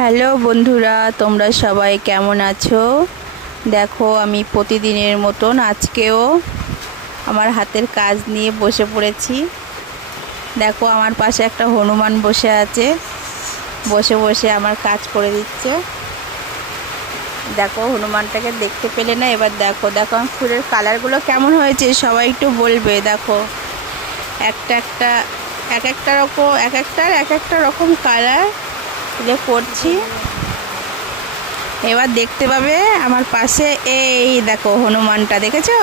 Hello বন্ধুরা, তোমরা সবাই কেমন আছো? দেখো, আমি প্রতিদিনের মতন আজকেও আমার হাতের কাজ নিয়ে বসে পড়েছি। দেখো, আমার পাশে একটা হনুমান বসে আছে, বসে বসে আমার কাজ করে দিচ্ছে। দেখো, হনুমানটাকে দেখতে পেলে না? এবার দেখো দেখো আমার ফুলের কালারগুলো কেমন হয়েছে, সবাই একটু বলবে। দেখো, একটা একটা এক একটা রকম কালার করছি। এবার দেখতে পাবে আমার পাশে, এই দেখো হনুমানটা, দেখেছো?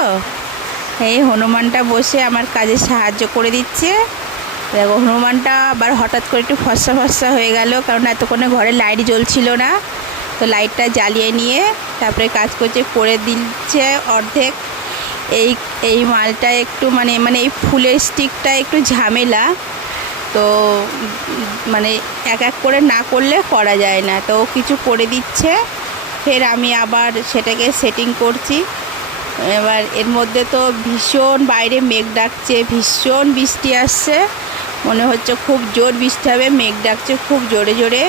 এই হনুমানটা বসে আমার কাজে সাহায্য করে দিচ্ছে। দেখো, হনুমানটা আবার হঠাৎ করে একটু ফর্সা ফর্সা হয়ে গেল, কারণ এতক্ষণে ঘরে লাইট জ্বলছিল না, তো লাইটটা জ্বালিয়ে নিয়ে তারপরে কাজ করছে, করে দিচ্ছে অর্ধেক। এই এই মালটা একটু মানে এই ফুলের স্টিকটা একটু ঝামেলা, তো মানে এক এক করে না করলে করা যায় না, তো ও কিছু করে দিচ্ছে, ফের আমি আবার সেটাকে সেটিং করছি। এবার এর মধ্যে তো ভীষণ বাইরে মেঘ ডাকছে, ভীষণ বৃষ্টি আসছে, মনে হচ্ছে খুব জোর বৃষ্টি হবে, মেঘ ডাকছে খুব জোরে জোরে।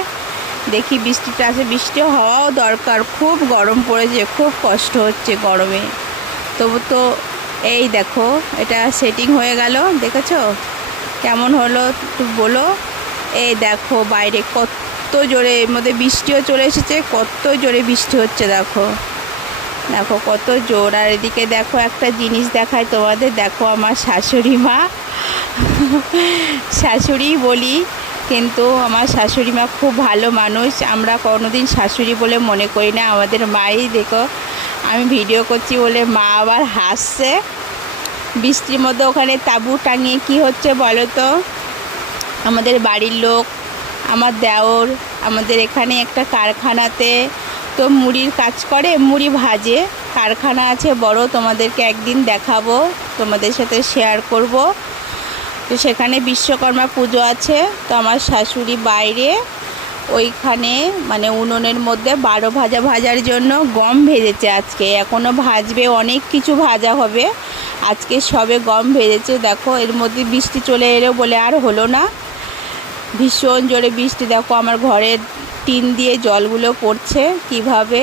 দেখি বৃষ্টিটা আসে, বৃষ্টি হওয়াও দরকার, খুব গরম পড়েছে, খুব কষ্ট হচ্ছে গরমে। তবু তো এই দেখো, এটা সেটিং হয়ে গেল, দেখেছো কেমন হলো একটু বলো। এই দেখো বাইরে কত জোরে, এর মধ্যে বৃষ্টিও চলে এসেছে, কত জোরে বৃষ্টি হচ্ছে, দেখো দেখো কত জোর। আর এদিকে দেখো একটা জিনিস দেখায় তোমাদের, দেখো আমার শাশুড়ি মা, শাশুড়ি বলি কিন্তু আমার শাশুড়ি মা খুব ভালো মানুষ, আমরা কোনোদিন শাশুড়ি বলে মনে করি না, আমাদের মাই। দেখো, আমি ভিডিও করছি বলে মা আবার হাসছে। বৃষ্টির মধ্যে ওখানে তাঁবু টাঙিয়ে কি হচ্ছে বলো তো? আমাদের বাড়ির লোক, আমার দেওর, আমাদের এখানে একটা কারখানাতে তো মুড়ির কাজ করে, মুড়ি ভাজে, কারখানা আছে বড়, তোমাদেরকে একদিন দেখাবো, তোমাদের সাথে শেয়ার করব। তো সেখানে বিশ্বকর্মা পুজো আছে, তো আমার শাশুড়ি বাইরে ওইখানে মানে উনুনের মধ্যে 12 ভাজা ভাজার জন্য গম ভেজেছে আজকে, এখনও ভাজবে, অনেক কিছু ভাজা হবে আজকে, সবে গম ভেজেছে। দেখো, এর মধ্যে বৃষ্টি চলে এলো বলে আর হলো না, ভীষণ জোরে বৃষ্টি। দেখো আমার ঘরের টিন দিয়ে জলগুলো পড়ছে কিভাবে,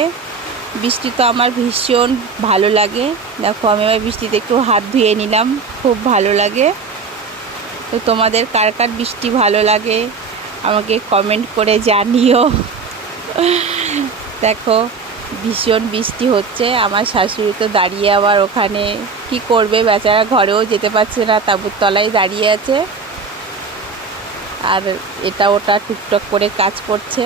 বৃষ্টি তো আমার ভীষণ ভালো লাগে। দেখো, আমি এবার বৃষ্টিতে একটু হাত ধুয়ে নিলাম, খুব ভালো লাগে। তো তোমাদের কার কার বৃষ্টি ভালো লাগে আমাকে কমেন্ট করে জানিও। দেখো, ভীষণ বৃষ্টি হচ্ছে, আমার শাশুড়ি তো দাঁড়িয়ে আবার ওখানে কি করবে বেচারা, ঘরেও যেতে পারছে না, তাঁবুর তলায় দাঁড়িয়ে আছে, আর এটা ওটা টুকটাক করে কাজ করছে।